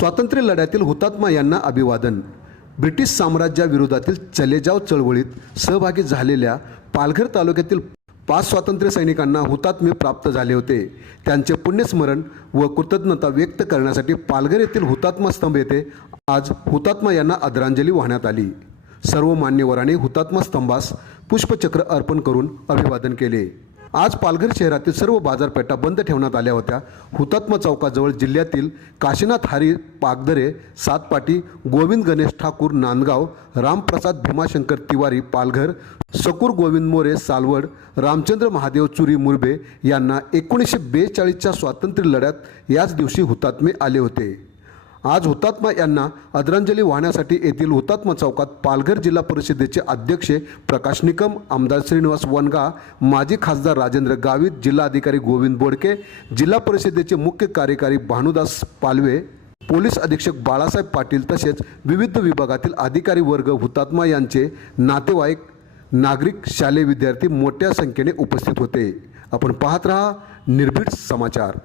स्वातंत्र्य लढ्यातील हुतात्मा यांना अभिवादन. ब्रिटिश साम्राज्याविरोधातील चलेजाव चळवळीत सहभागी झालेल्या पालघर तालुक्यातील पाच स्वातंत्र्य सैनिकांना हुतात्म्य प्राप्त झाले होते. त्यांचे पुण्यस्मरण व कृतज्ञता व्यक्त करण्यासाठी पालघर येथील हुतात्मा स्तंभ येथे आज हुतात्मा यांना आदरांजली वाहण्यात आली. सर्व मान्यवरांनी हुतात्मा स्तंभास पुष्पचक्र अर्पण करून अभिवादन केले. आज पालघर शहरातील सर्व बाजारपेठा बंद ठेवण्यात आल्या होत्या. हुतात्मा चौकाजवळ जिल्ह्यातील काशीनाथ हरी पागदरे सातपाटी गोविंद गणेश ठाकूर नांदगाव रामप्रसाद भीमाशंकर तिवारी पालघर सकूर गोविंद मोरे सालवड रामचंद्र महादेव चुरी मुरबे यांना एकोणीसशे बेचाळीसच्या स्वातंत्र्य लढ्यात याच दिवशी हुतात्मे आले होते. आज हुतात्मा यांना आदरांजली वाहण्यासाठी येथील हुतात्मा चौकात पालघर जिल्हा परिषदेचे अध्यक्ष प्रकाश निकम आमदार श्रीनिवास वनगा माजी खासदार राजेंद्र गावित जिल्हाधिकारी गोविंद बोडके जिल्हा परिषदेचे मुख्य कार्यकारी भानुदास पालवे पोलीस अधीक्षक बाळासाहेब पाटील तसेच विविध विभागातील अधिकारी वर्ग हुतात्मा यांचे नातेवाईक नागरिक शालेय विद्यार्थी मोठ्या संख्येने उपस्थित होते. आपण पाहत रहा निर्भीड समाचार.